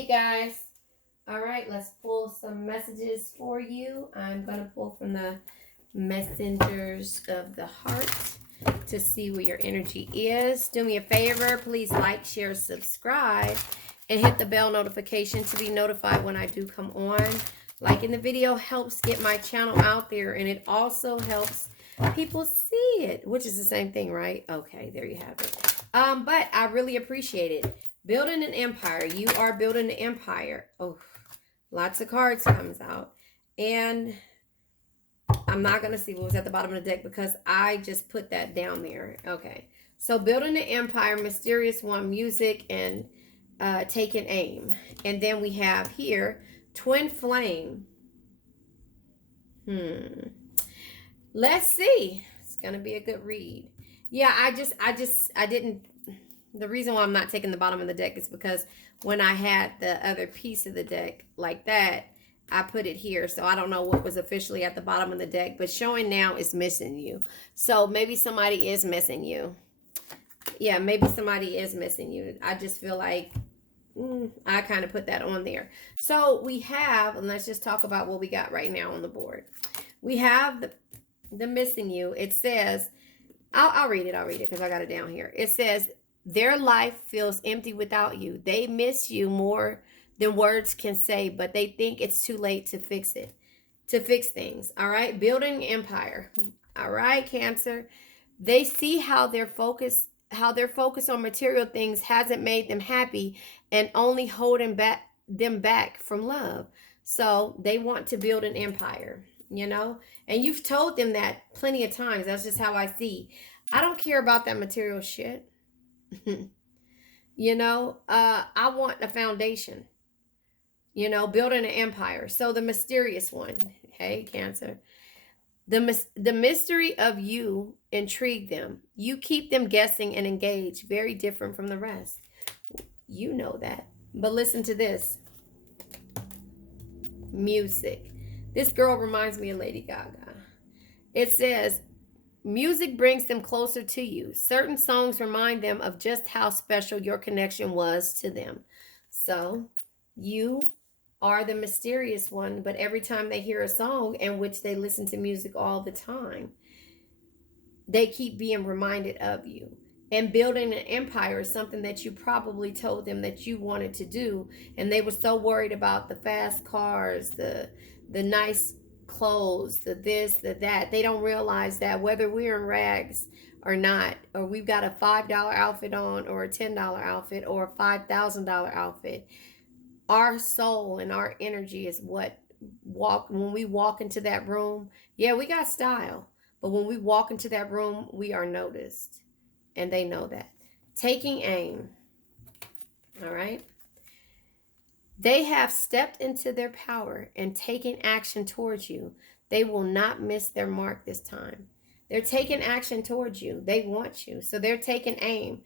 Hey guys. All right, let's pull some messages for you. I'm going to pull from the messengers of the heart to see where your energy is. Do me a favor, please like, share, subscribe, and hit the bell notification to be notified when I do come on. Liking the video helps get my channel out there, and it also helps people see it, which is the same thing, right? Okay, there you have it. But I really appreciate it. Building an empire. You are building an empire. Oh, lots of cards comes out. And I'm not going to see what was at the bottom of the deck because I just put that down there. Okay. So building an empire, mysterious one, music, and taking aim. And then we have here, twin flame. Let's see. It's going to be a good read. Yeah, I didn't. The reason why I'm not taking the bottom of the deck is because when I had the other piece of the deck like that, I put it here. So I don't know what was officially at the bottom of the deck, but showing now is missing you. So maybe somebody is missing you. Yeah, maybe somebody is missing you. I just feel like I kind of put that on there. So we have, and let's just talk about what we got right now on the board. We have the missing you. It says, I'll read it because I got it down here. It says, their life feels empty without you. They miss you more than words can say, but they think it's too late to fix it, to fix things. All right. Building an empire. All right, Cancer. They see how their focus on material things hasn't made them happy and only holding them back from love. So they want to build an empire, and you've told them that plenty of times. That's just how I see. I don't care about that material shit. I want a foundation, building an empire. So the mysterious one, hey, Cancer, the mystery of you intrigue them. You keep them guessing and engaged, very different from the rest. You know that. But listen to this. Music. This girl reminds me of Lady Gaga. It says, music brings them closer to you. Certain songs remind them of just how special your connection was to them. So you are the mysterious one, but every time they hear a song in which they listen to music all the time, they keep being reminded of you. And building an empire is something that you probably told them that you wanted to do, and they were so worried about the fast cars, the nice clothes, the this, the that. They don't realize that whether we're in rags or not, or we've got a $5 outfit on, or a $10 outfit, or a $5,000 outfit, our soul and our energy is what when we walk into that room. Yeah, we got style, but when we walk into that room, we are noticed, and they know that. Taking aim. All right. They have stepped into their power and taken action towards you. They will not miss their mark this time. They're taking action towards you. They want you. So they're taking aim,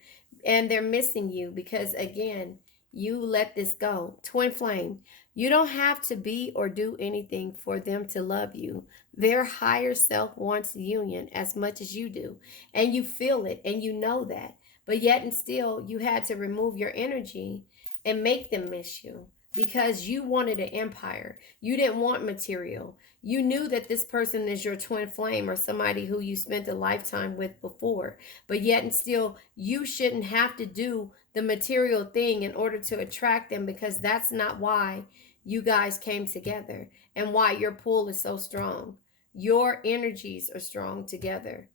and they're missing you because, again, you let this go. Twin flame. You don't have to be or do anything for them to love you. Their higher self wants union as much as you do. And you feel it, and you know that. But yet and still, you had to remove your energy and make them miss you. Because you wanted an empire. You didn't want material. You knew that this person is your twin flame or somebody who you spent a lifetime with before. But yet and still, you shouldn't have to do the material thing in order to attract them, because that's not why you guys came together and why your pull is so strong. Your energies are strong together.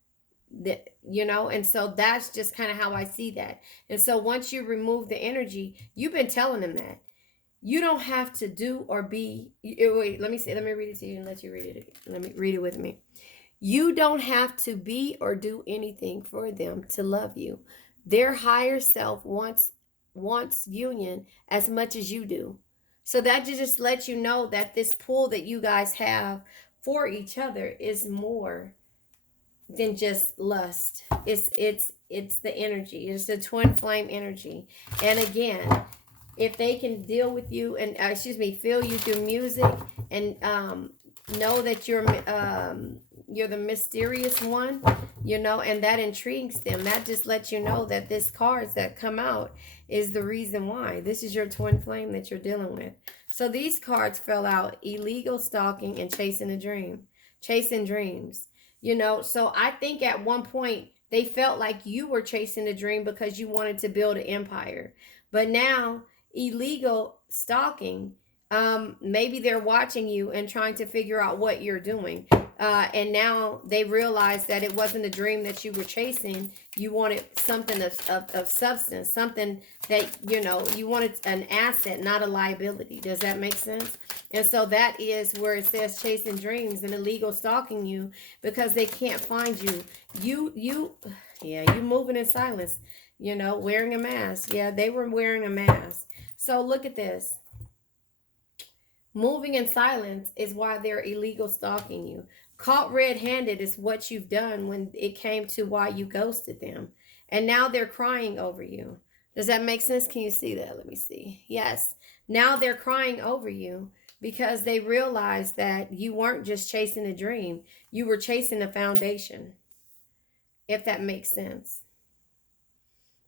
And so that's just kind of how I see that. And so once you remove the energy, you've been telling them that. You don't have to do or be. Wait, let me read it to you and let you read it. Let me read it with me. You don't have to be or do anything for them to love you. Their higher self wants union as much as you do. So that just lets you know that this pull that you guys have for each other is more than just lust. It's the energy. It's the twin flame energy. And again, if they can deal with you and feel you through music, and know that you're the mysterious one, and that intrigues them. That just lets you know that this cards that come out is the reason why. This is your twin flame that you're dealing with. So these cards fell out: illegal stalking and chasing a dream, chasing dreams. So I think at one point they felt like you were chasing a dream because you wanted to build an empire. But now, illegal stalking, maybe they're watching you and trying to figure out what you're doing. And now they realize that it wasn't a dream that you were chasing. You wanted something of substance, something that, you wanted an asset, not a liability. Does that make sense? And so that is where it says chasing dreams and illegal stalking you, because they can't find you. You moving in silence, wearing a mask. Yeah, they were wearing a mask. So look at this. Moving in silence is why they're illegal stalking you. Caught red-handed is what you've done when it came to why you ghosted them. And now they're crying over you. Does that make sense? Can you see that? Let me see. Yes. Now they're crying over you because they realized that you weren't just chasing a dream. You were chasing a foundation, if that makes sense.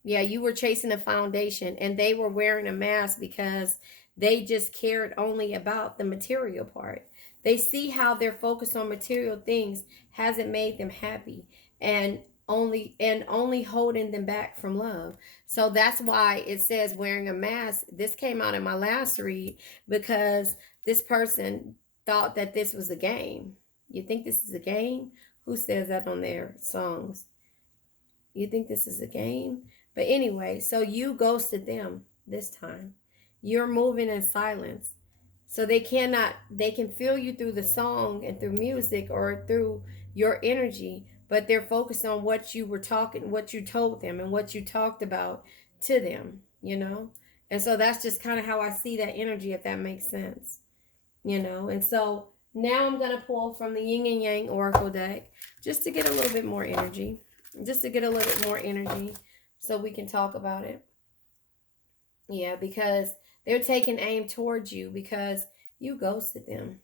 Yeah, you were chasing a foundation, and they were wearing a mask because they just cared only about the material part. They see how their focus on material things hasn't made them happy, and only holding them back from love. So that's why it says wearing a mask. This came out in my last read because this person thought that this was a game. You think this is a game? Who says that on their songs? You think this is a game? But anyway, so you ghosted them this time. You're moving in silence. So they can feel you through the song and through music or through your energy, but they're focused on what you were talking, what you told them and what you talked about to them. And so that's just kind of how I see that energy, if that makes sense. And so now I'm going to pull from the Yin and Yang Oracle deck just to get a little bit more energy. So we can talk about it. Yeah, because they're taking aim towards you because you ghosted them.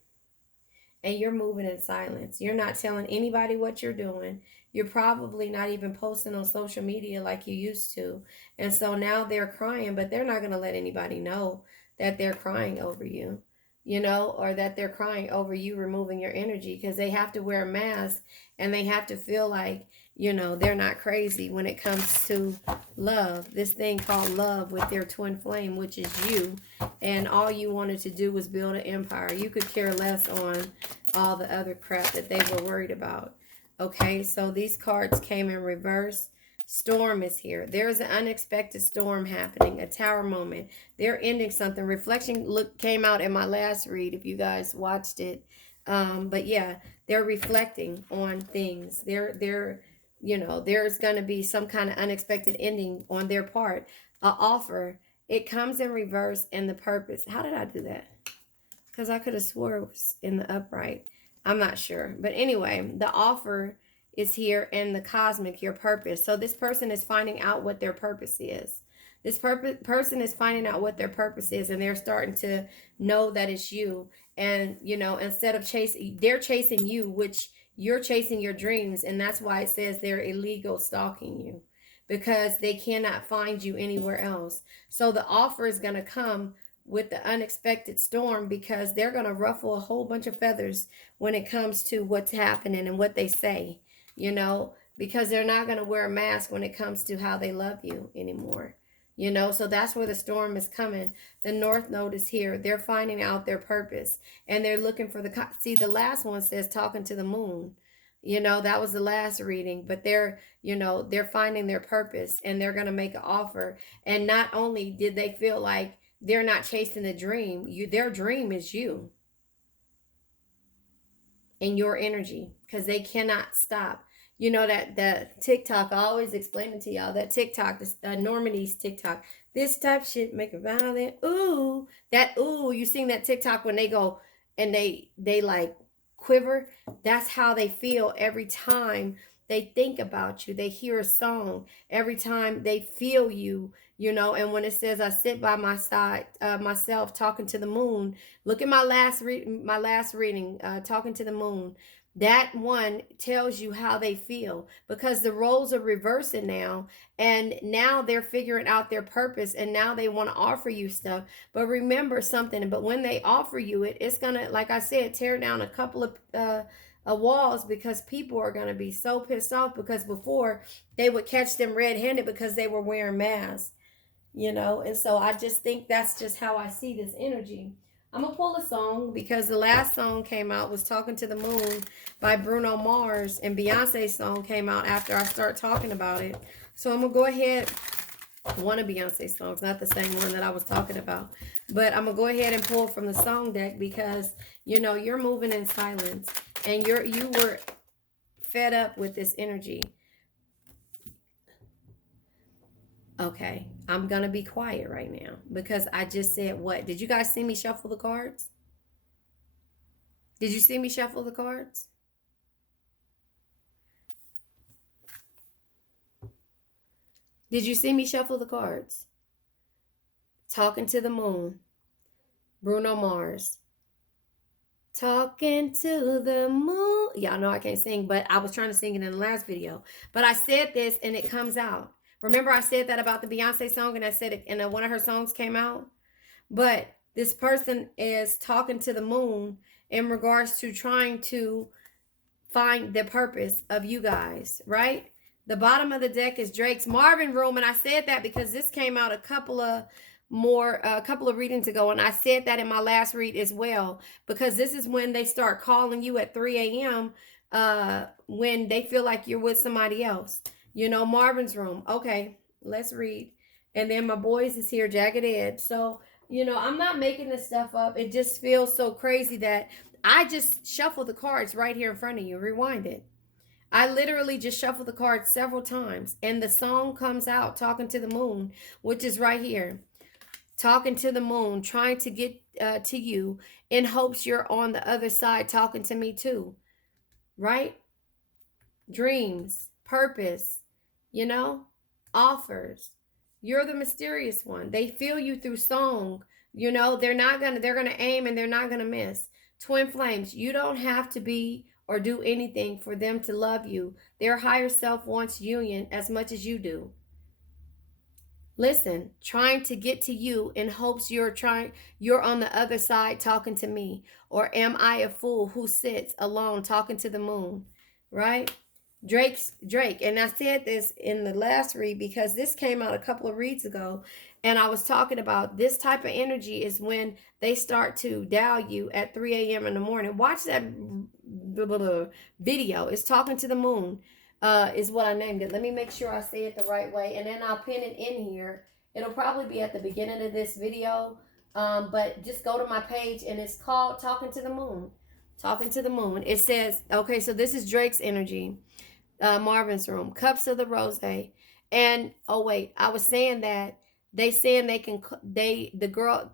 And you're moving in silence. You're not telling anybody what you're doing. You're probably not even posting on social media like you used to. And so now they're crying, but they're not going to let anybody know that they're crying over you, or that they're crying over you removing your energy, because they have to wear a mask and they have to feel like, they're not crazy when it comes to love. This thing called love with their twin flame, which is you. And all you wanted to do was build an empire. You could care less on all the other crap that they were worried about. Okay, so these cards came in reverse. Storm is here. There's an unexpected storm happening, a tower moment. They're ending something. Reflection came out in my last read, if you guys watched it. But yeah, they're reflecting on things. There's going to be some kind of unexpected ending on their part. An offer. It comes in reverse and the purpose. How did I do that? Because I could have swore it was in the upright. I'm not sure. But anyway, the offer is here and the cosmic, your purpose. So this person is finding out what their purpose is. This person is finding out what their purpose is, and they're starting to know that it's you. And, instead of they're chasing you, which you're chasing your dreams. And that's why it says they're illegal stalking you, because they cannot find you anywhere else. So the offer is going to come with the unexpected storm, because they're going to ruffle a whole bunch of feathers when it comes to what's happening and what they say, because they're not going to wear a mask when it comes to how they love you anymore. So that's where the storm is coming. The North Node is here. They're finding out their purpose, and they're looking for the last one says talking to the moon. That was the last reading, but they're finding their purpose, and they're going to make an offer. And not only did they feel like they're not chasing a dream, their dream is you and your energy, because they cannot stop. That TikTok, I always explain it to y'all, that TikTok, this Normandy's TikTok, this type shit make a violent ooh. That ooh, you seen that TikTok when they go and they like quiver? That's how they feel every time they think about you. They hear a song every time they feel you, and when it says I sit by my side, myself talking to the moon. Look at my last reading, talking to the moon. That one tells you how they feel, because the roles are reversing now, and now they're figuring out their purpose, and now they want to offer you stuff. But remember something, but when they offer you it, it's gonna, like I said, tear down a couple of walls, because people are gonna be so pissed off, because before they would catch them red-handed because they were wearing masks, and so I just think that's just how I see this energy. I'm gonna pull a song, because the last song came out was Talking to the Moon by Bruno Mars, and Beyonce's song came out after I start talking about it. So I'm gonna go ahead, one of Beyonce's songs, not the same one that I was talking about, but I'm gonna go ahead and pull from the song deck, because you're moving in silence, and you were fed up with this energy. Okay, I'm gonna be quiet right now, because I just said what? Did you guys see me shuffle the cards? Did you see me shuffle the cards? Did you see me shuffle the cards? Talking to the Moon, Bruno Mars. Talking to the moon. Y'all know I can't sing, but I was trying to sing it in the last video. But I said this and it comes out. Remember, I said that about the Beyonce song, and I said it, and one of her songs came out? But this person is talking to the moon in regards to trying to find the purpose of you guys, right? The bottom of the deck is Drake's Marvin Room, and I said that because this came out a couple of readings ago, and I said that in my last read as well, because this is when they start calling you at 3 a.m. When they feel like you're with somebody else. Marvin's Room. Okay, let's read. And then my boys is here, Jagged Edge. So, I'm not making this stuff up. It just feels so crazy that I just shuffled the cards right here in front of you. Rewind it. I literally just shuffled the cards several times, and the song comes out, Talking to the Moon, which is right here. Talking to the moon, trying to get to you in hopes you're on the other side talking to me too. Right? Dreams, purpose, offers. You're the mysterious one. They feel you through song. They're gonna aim and they're not gonna miss. Twin flames, you don't have to be or do anything for them to love you. Their higher self wants union as much as you do. Listen, trying to get to you in hopes you're on the other side talking to me. Or am I a fool who sits alone talking to the moon? Right? Drake. And I said this in the last read because this came out a couple of reads ago. And I was talking about this type of energy is when they start to dial you at 3 a.m. in the morning. Watch that video. It's Talking to the Moon, is what I named it. Let me make sure I say it the right way, and then I'll pin it in here. It'll probably be at the beginning of this video, but just go to my page, and it's called Talking to the Moon. Talking to the Moon. It says, okay, so this is Drake's energy, Marvin's Room, Cups of the Rose. And oh wait, I was saying that they saying the girl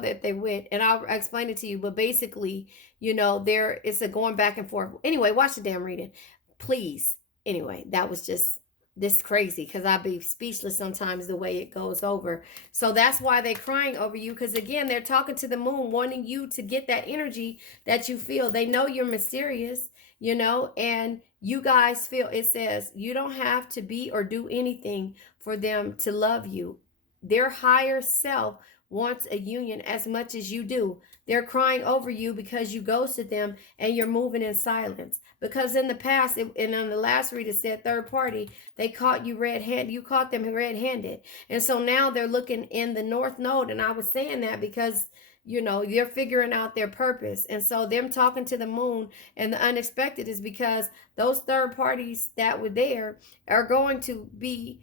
that they with, and I'll explain it to you, but basically, there it's a going back and forth. Anyway, watch the damn reading, please. Anyway, that was just this crazy, because I be speechless sometimes the way it goes over. So that's why they're crying over you, because again, they're talking to the moon, wanting you to get that energy that you feel. They know you're mysterious, and you guys feel, it says you don't have to be or do anything for them to love you. Their higher self wants a union as much as you do. They're crying over you because you ghosted them and you're moving in silence. Because in the past, and on the last read, it said third party, they caught you red-handed. You caught them red-handed. And so now they're looking in the North Node. And I was saying that because, you're figuring out their purpose. And so them talking to the moon and the unexpected is because those third parties that were there are going to be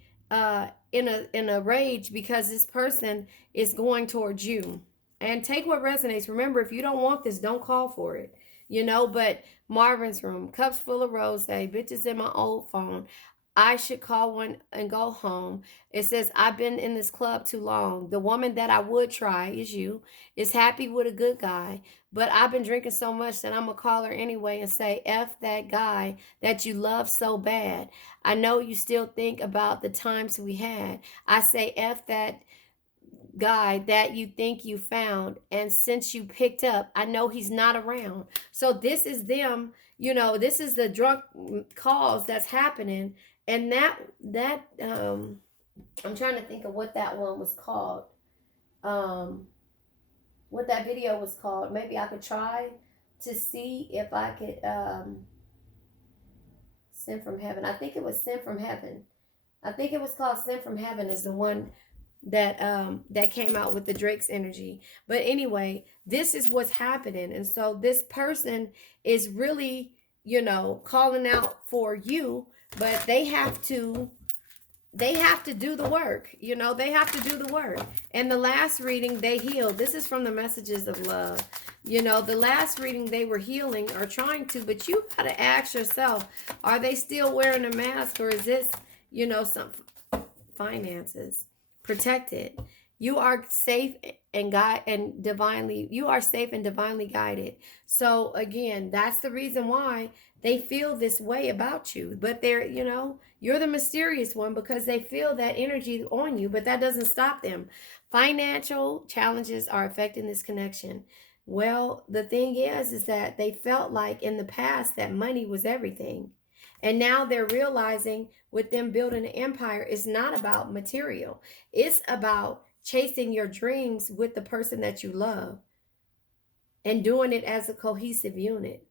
in a rage because this person is going towards you. And take what resonates. Remember, if you don't want this, don't call for it. But Marvin's Room, cups full of rose, bitches in my old phone. I should call one and go home. It says, I've been in this club too long. The woman that I would try is you, is happy with a good guy. But I've been drinking so much that I'm going to call her anyway and say, F that guy that you love so bad. I know you still think about the times we had. I say, F that guy that you think you found, and since you picked up, I know he's not around. So this is them, this is the drunk calls that's happening. And that I'm trying to think of what that one was called. Um what that video was called. Maybe I could try to see if I could Send from Heaven. I think it was Sent from Heaven. I think it was called Sent from Heaven is the one that came out with the Drake's energy. But anyway, this is what's happening. And so this person is really, calling out for you, but they have to do the work. They have to do the work. And the last reading, they healed. This is from the Messages of Love. The last reading, they were healing or trying to, but you got to ask yourself, are they still wearing a mask, or is this, some finances protected? You are safe and you are safe and divinely guided. So again, that's the reason why they feel this way about you. But you're the mysterious one, because they feel that energy on you, but that doesn't stop them. Financial challenges are affecting this connection. Well, the thing is that they felt like in the past that money was everything. And now they're realizing with them building an empire, it's not about material. It's about chasing your dreams with the person that you love and doing it as a cohesive unit.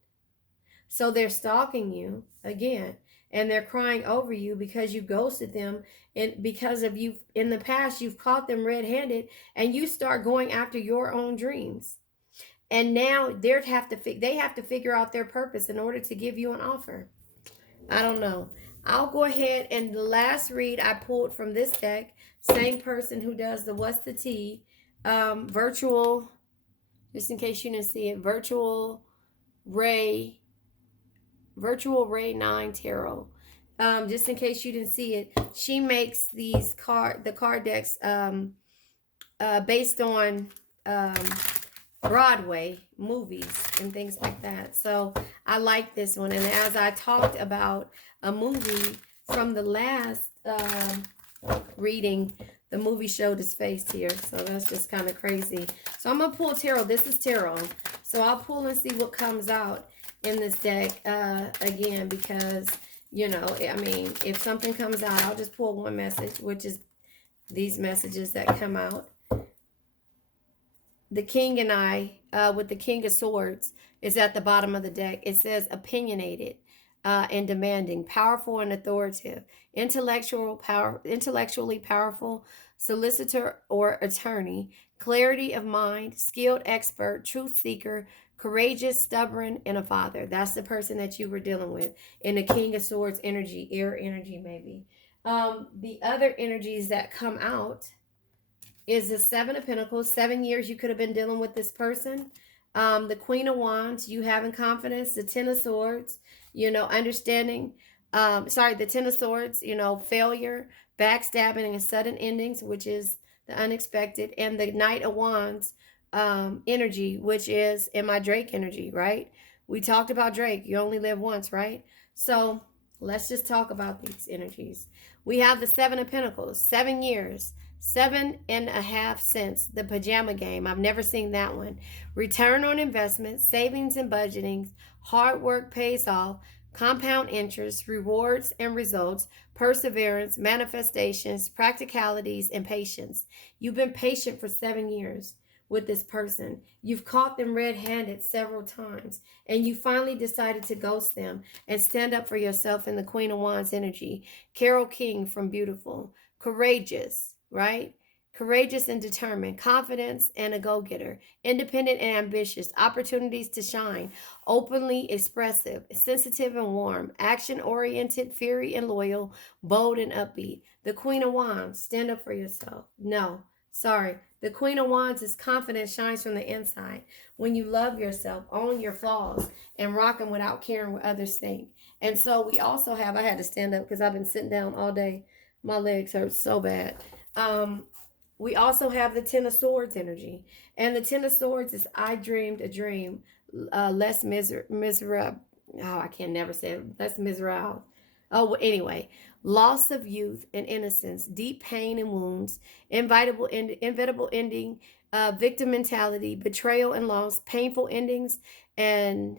So they're stalking you again, and they're crying over you because you ghosted them, and because of you in the past you've caught them red-handed, and you start going after your own dreams. And now they have to figure out their purpose in order to give you an offer. I don't know. I'll go ahead, and the last read I pulled from this deck, same person who does the What's the Tea, virtual, just in case you didn't see it, Ray 9 Tarot. Just in case you didn't see it, she makes the card decks based on Broadway movies and things like that. So I like this one. And as I talked about a movie from the last reading, the movie showed his face here. So that's just kind of crazy. So I'm going to pull tarot. This is tarot. So I'll pull and see what comes out in this deck again, because, if something comes out, I'll just pull one message, which is these messages that come out. The King and I, with the King of Swords, is at the bottom of the deck. It says opinionated and demanding, powerful and authoritative, intellectually powerful, solicitor or attorney, clarity of mind, skilled expert, truth seeker, courageous, stubborn, and a father. That's the person that you were dealing with in the King of Swords energy, air energy maybe. The other energies that come out is the Seven of Pentacles. 7 years you could have been dealing with this person. The Queen of Wands, you having confidence. The Ten of Swords, understanding. The Ten of Swords, failure, backstabbing, and sudden endings, which is the unexpected. And the Knight of Wands energy, which is in my Drake energy, right? We talked about Drake. You only live once, right? So let's just talk about these energies. We have the Seven of Pentacles, 7 years. 7.5 cents, the pajama game. I've never seen that one. Return on investment, savings and budgeting, hard work pays off, compound interest, rewards and results, perseverance, manifestations, practicalities, and patience. You've been patient for 7 years with this person. You've caught them red-handed several times, and you finally decided to ghost them and stand up for yourself in the Queen of Wands energy. Carol King from Beautiful. Courageous, right? Courageous and determined, confidence and a go-getter, independent and ambitious, opportunities to shine, openly expressive, sensitive and warm, action-oriented, fiery and loyal, bold and upbeat. The Queen of Wands, stand up for yourself. No, sorry. The Queen of Wands is confidence shines from the inside. When you love yourself, own your flaws, and rock them without caring what others think. And so we also have, I had to stand up because I've been sitting down all day. My legs hurt so bad. We also have the Ten of Swords energy. And the Ten of Swords is I dreamed a dream, less miserable. Oh, I can never say it. Less miserable. Oh, well, anyway, loss of youth and innocence, deep pain and wounds, inevitable ending, victim mentality, betrayal and loss, painful endings, and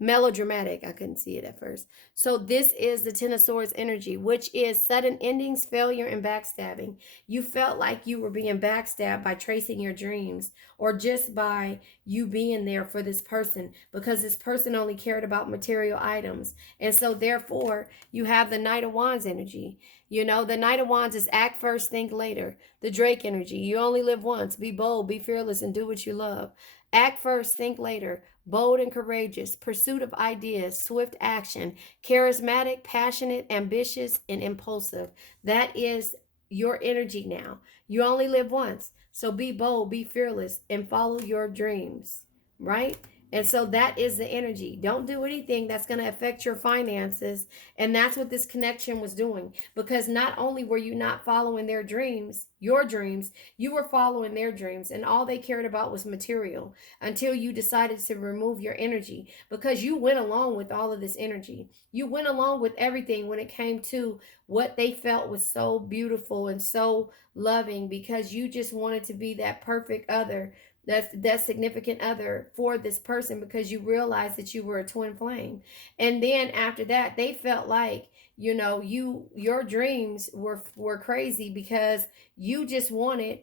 melodramatic. I couldn't see it at first. So this is the Ten of Swords energy, which is sudden endings, failure, and backstabbing. You felt like you were being backstabbed by tracing your dreams, or just by you being there for this person, because this person only cared about material items. And so therefore you have the Knight of Wands energy. You know, the Knight of Wands is act first, think later. The Drake energy, you only live once. Be bold, be fearless, and do what you love. Act first, think later. Bold and courageous, pursuit of ideas, swift action, charismatic, passionate, ambitious, and impulsive. That is your energy now. You only live once. So be bold, be fearless, and follow your dreams, right? And so that is the energy. Don't do anything that's going to affect your finances. And that's what this connection was doing. Because not only were you not following their dreams, your dreams, you were following their dreams. And all they cared about was material until you decided to remove your energy. Because you went along with all of this energy. You went along with everything when it came to what they felt was so beautiful and so loving, because you just wanted to be that perfect other, that significant other for this person, because you realized that you were a twin flame. And then after that, they felt like, you know, your dreams were crazy, because you just wanted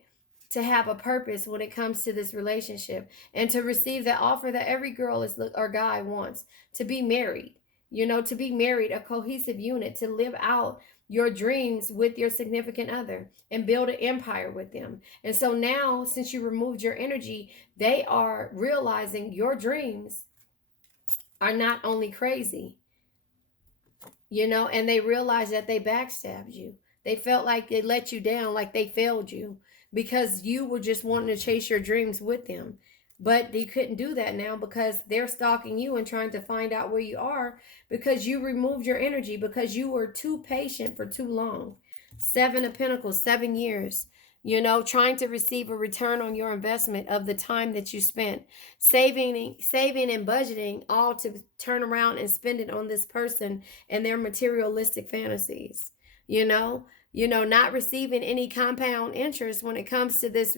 to have a purpose when it comes to this relationship, and to receive that offer that every girl is or guy wants, to be married. You know, to be married, a cohesive unit, to live out your dreams with your significant other and build an empire with them. And so now, since you removed your energy, they are realizing your dreams are not only crazy, you know, and they realize that they backstabbed you. They felt like they let you down, like they failed you, because you were just wanting to chase your dreams with them. But you couldn't do that now, because they're stalking you and trying to find out where you are, because you removed your energy, because you were too patient for too long. Seven of Pentacles, 7 years. You know, trying to receive a return on your investment of the time that you spent saving and budgeting, all to turn around and spend it on this person and their materialistic fantasies. You know, not receiving any compound interest when it comes to this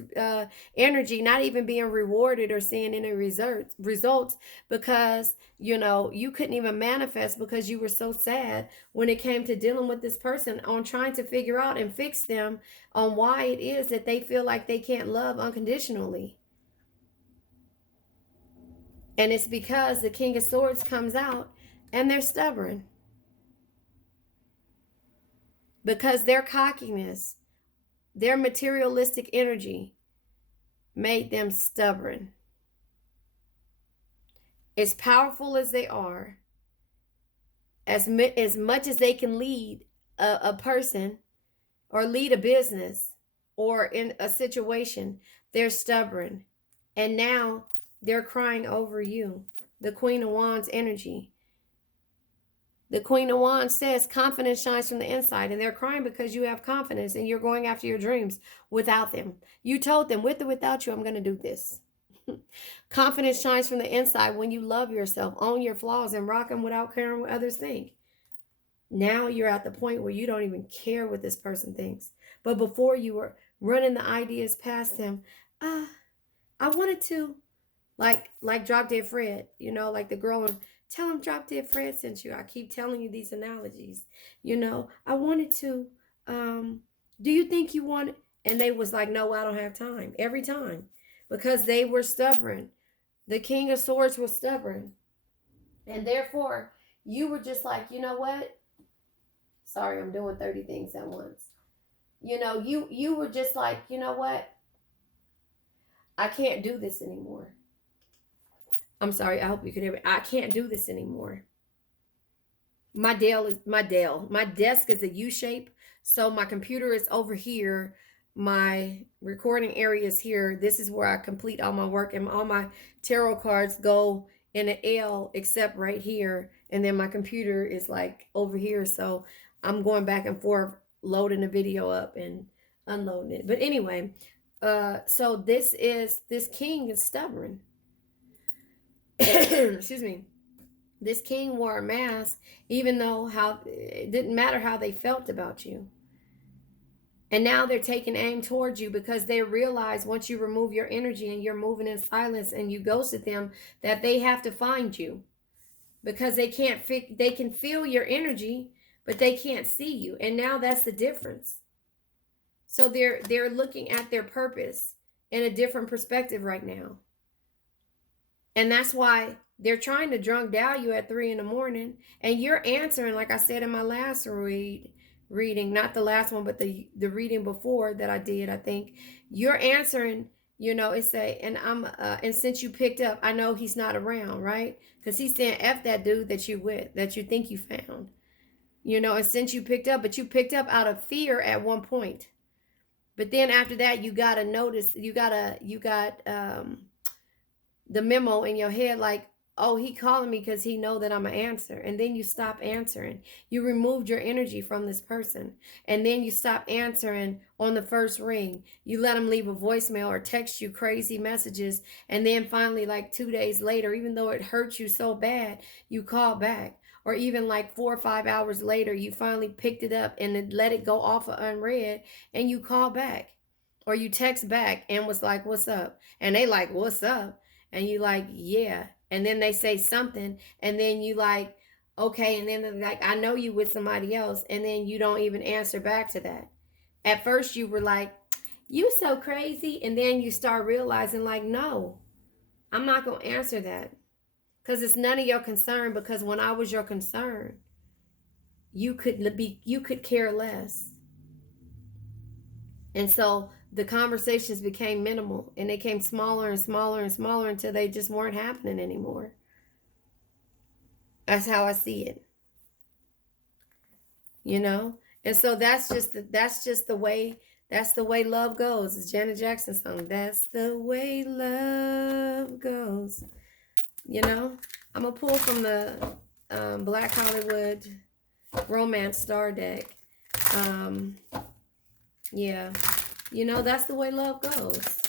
energy, not even being rewarded or seeing any results, because you couldn't even manifest, because you were so sad when it came to dealing with this person, on trying to figure out and fix them on why it is that they feel like they can't love unconditionally. And it's because the King of Swords comes out and they're stubborn, because their cockiness, their materialistic energy made them stubborn. As powerful as they are, as much as they can lead a person, or lead a business, or in a situation, they're stubborn. And now they're crying over you. The Queen of Wands energy. The Queen of Wands says confidence shines from the inside, and they're crying because you have confidence and you're going after your dreams without them. You told them, with or without you, I'm going to do this. Confidence shines from the inside when you love yourself, own your flaws, and rock them without caring what others think. Now you're at the point where you don't even care what this person thinks. But before, you were running the ideas past them. I wanted to, like Drop Dead Fred, like the girl in Tell Him Drop Dead Fred sent you. I keep telling you these analogies. I wanted to, do you think you want it? And they was like, no, I don't have time. Every time. Because they were stubborn. The King of Swords was stubborn. And therefore, you were just like, you know what? Sorry, I'm doing 30 things at once. You were just like, you know what? I can't do this anymore. I'm sorry, I hope you can hear me. I can't do this anymore. My desk is a U shape. So my computer is over here. My recording area is here. This is where I complete all my work, and all my tarot cards go in an L except right here. And then my computer is like over here. So I'm going back and forth, loading the video up and unloading it. But anyway, so this king is stubborn. Excuse me. This king wore a mask, even though how it didn't matter how they felt about you. And now they're taking aim towards you because they realize once you remove your energy and you're moving in silence and you ghosted them, that they have to find you because they can't they can feel your energy, but they can't see you. And now that's the difference. So they're looking at their purpose in a different perspective right now. And that's why they're trying to drunk dial you at 3 a.m. and you're answering, like I said in my last reading, not the last one, but the reading before that I did, I think you're answering, it's and since you picked up, I know he's not around, right? Because he's saying F that dude that you with, that you think you found, and since you picked up, but you picked up out of fear at one point. But then after that, you got the memo in your head like, oh, he calling me because he know that I'm an answer. And then you stop answering. You removed your energy from this person. And then you stop answering on the first ring. You let him leave a voicemail or text you crazy messages. And then finally, like 2 days later, even though it hurt you so bad, you call back. Or even like 4 or 5 hours later, you finally picked it up and let it go off of unread and you call back. Or you text back and was like, what's up? And they like, what's up? And you like, yeah. And then they say something and then you like, okay. And then they're like, I know you with somebody else. And then you don't even answer back to that. At first you were like, you so crazy. And then you start realizing like, no, I'm not going to answer that. Because it's none of your concern. Because when I was your concern, you could care less. And so the conversations became minimal and they came smaller and smaller and smaller until they just weren't happening anymore. That's how I see it. And so that's just the way love goes. It's Janet Jackson's song. That's the way love goes. I'm gonna pull from the Black Hollywood Romance Star deck. Yeah. That's the way love goes.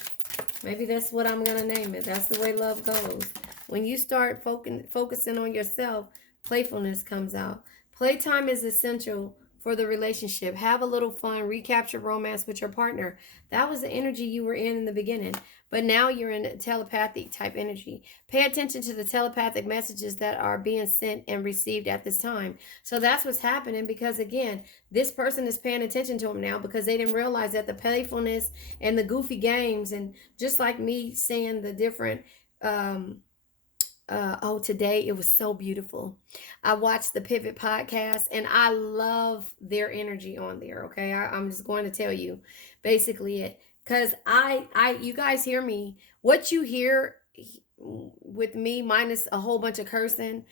Maybe that's what I'm going to name it. That's the way love goes. When you start focusing on yourself, playfulness comes out. Playtime is essential for the relationship. Have a little fun. Recapture romance with your partner. That was the energy you were in the beginning. But now you're in a telepathic type energy. Pay attention to the telepathic messages that are being sent and received at this time. So that's what's happening because, again, this person is paying attention to them now because they didn't realize that the playfulness and the goofy games, and just like me saying the different today it was so beautiful. I watched the Pivot podcast and I love their energy on there. Okay, I'm just going to tell you basically it, because you guys hear me. What you hear with me minus a whole bunch of cursing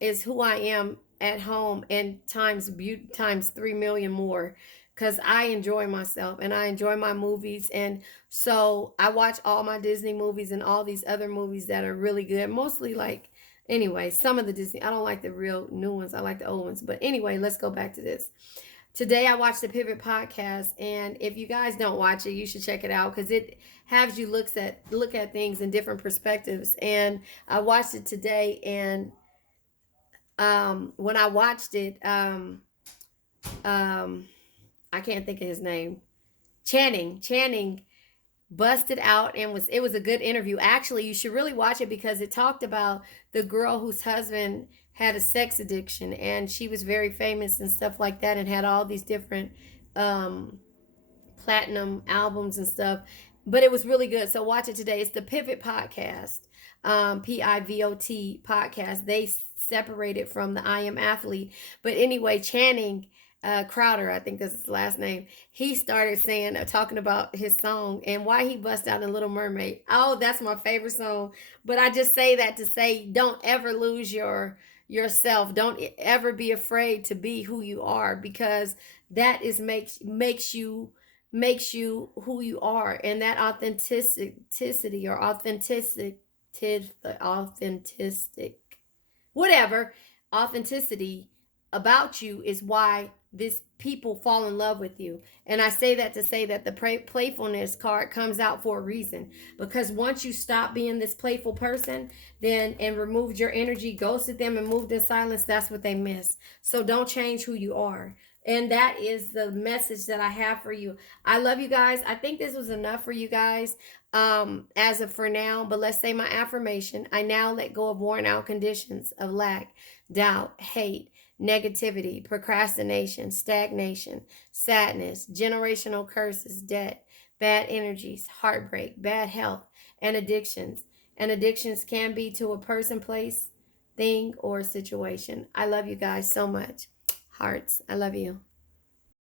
is who I am at home, and times 3 million more, because I enjoy myself and I enjoy my movies. And so I watch all my Disney movies and all these other movies that are really good. Mostly like, anyway, some of the Disney, I don't like the real new ones. I like the old ones. But anyway, let's go back to this. Today I watched the Pivot podcast, and if you guys don't watch it, you should check it out because it has you look at things in different perspectives. And I watched it today, and when I watched it, I can't think of his name. Channing busted out, and it was a good interview. Actually, you should really watch it because it talked about the girl whose husband had a sex addiction, and she was very famous and stuff like that, and had all these different platinum albums and stuff. But it was really good. So watch it today. It's the Pivot podcast, PIVOT podcast. They separated from the I Am Athlete. But anyway, Channing Crowder, I think that's his last name. He started talking about his song and why he bust out in Little Mermaid. Oh, that's my favorite song. But I just say that to say, don't ever lose yourself. Don't ever be afraid to be who you are, because that is makes you who you are. And that authenticity or authentic whatever authenticity about you is why this people fall in love with you. And I say that to say that the playfulness card comes out for a reason, because once you stop being this playful person, then and removed your energy, ghosted them and moved in silence, that's what they miss. So don't change who you are. And that is the message that I have for you. I love you guys. I think this was enough for you guys as of for now. But let's say my affirmation: I now let go of worn out conditions of lack, doubt, hate, negativity, procrastination, stagnation, sadness, generational curses, debt, bad energies, heartbreak, bad health, and addictions. And addictions can be to a person, place, thing, or situation. I love you guys so much. Hearts, I love you.